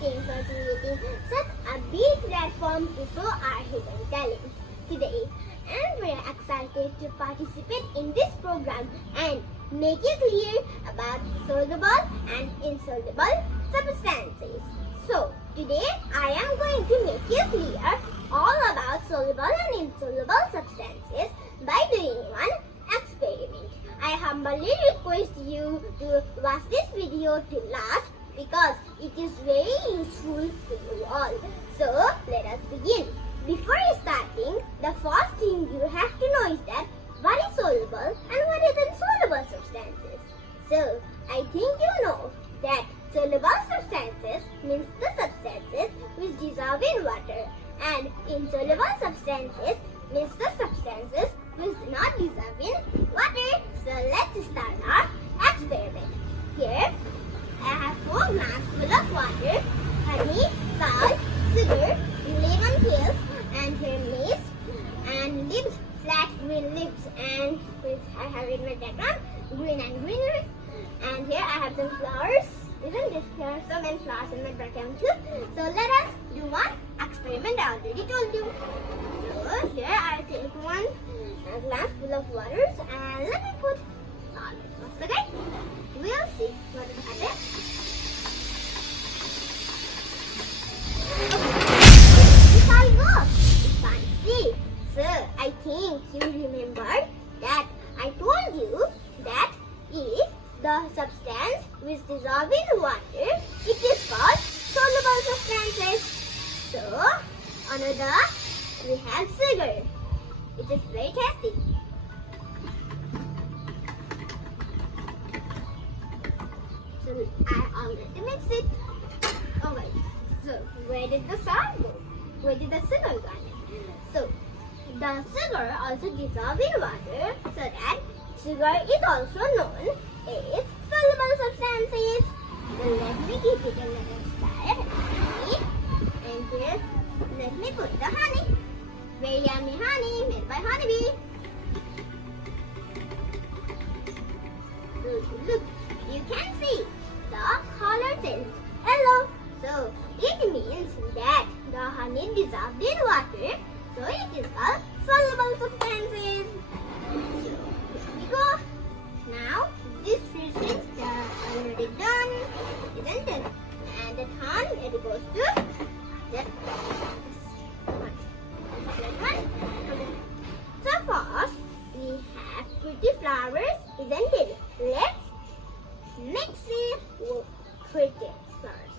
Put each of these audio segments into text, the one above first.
team for creating such a big platform to show our hidden talent. Today, I'm very excited to participate in this program and make you clear about soluble and insoluble substances. So, today I am going to make you clear all about soluble and insoluble substances by doing one experiment. I humbly request you to watch this video to last because it is very useful to you all. So, let us begin. Before starting, the first thing you have to know is that what is soluble and what is insoluble substances. So, I think you know that soluble substances means the substances which dissolve in water, and insoluble substances means the substances which do not dissolve in water. So, let's start our experiment. Here, I have 4 glasses full of water, honey, salt, sugar, lemon peels, and here leaves and leaves, flat green leaves, and which I have in my diagram, green and greenery. And here I have some flowers. Isn't it? There are so many flowers in my diagram too. So let us do one experiment I already told you. So here I take one glass full of waters and let me put salt. Okay? We'll see what will happen. This all goes. You can't see. So I think you remember that I told you that if the substance which dissolves in water, it is called soluble substances. So another we have sugar. It is very tasty. So I already mixed it. Alright. So where did the salt go? Where did the sugar go? So the sugar also dissolves in water, so that sugar is also known as soluble substances. So let me give it a little stir. And here, let me put the honey. Very yummy honey made by honeybee. So look, you can see the color change yellow. So it means that the honey dissolved in water. So it is called soluble substances. So here we go. Now this research is already done, isn't it? And the turn it goes to that one. So first we have pretty flowers, isn't it? Let's mix it with pretty flowers.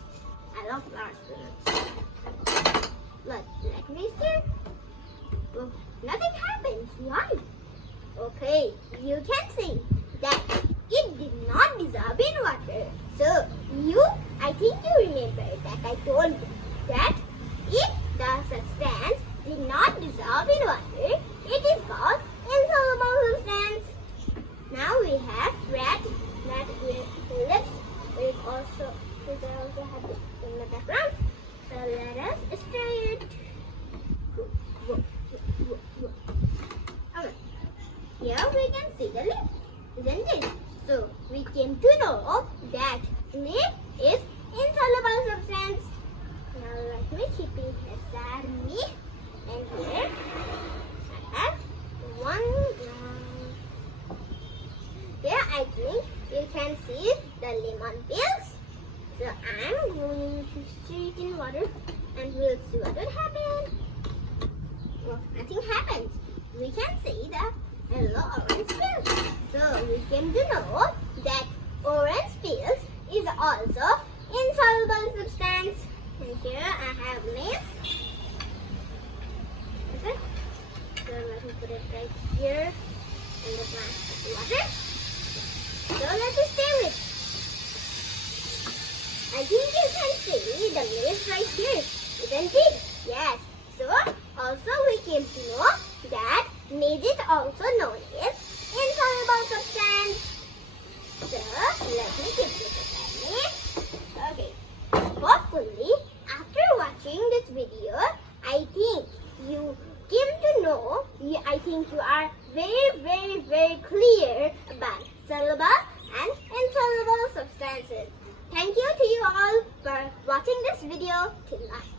I love flowers too much. Let me stir. Oh, nothing happens. Why? Okay, you can see that it did not dissolve in water. So I think you remember that I told you that if the substance did not dissolve in water, it is called insoluble substance. Now we have red lips, which I also have it in the background. So let us stir it. Okay. Here we can see the leaf, isn't it? So we came to know that leaf is insoluble substance. Now let me keep it beside me. And here I have 1 glass. Here I think you can see the lemon peels. So I'm going to stir it in water and we'll see what will happen. Well, nothing happens. We can see the yellow orange peels. So we came to know that orange peels is also insoluble substance. And here I have leaves. Okay. So let me put it right here in the glass of water. So let's stir it. I think you can see the leaves right here, isn't it? Yes. So also we came to know that lead is also known as insoluble substance. So let me keep this beside me. Okay. Hopefully after watching this video, I think you came to know, I think you are very clear about soluble and insoluble substances. Thank you to you all for watching this video till last.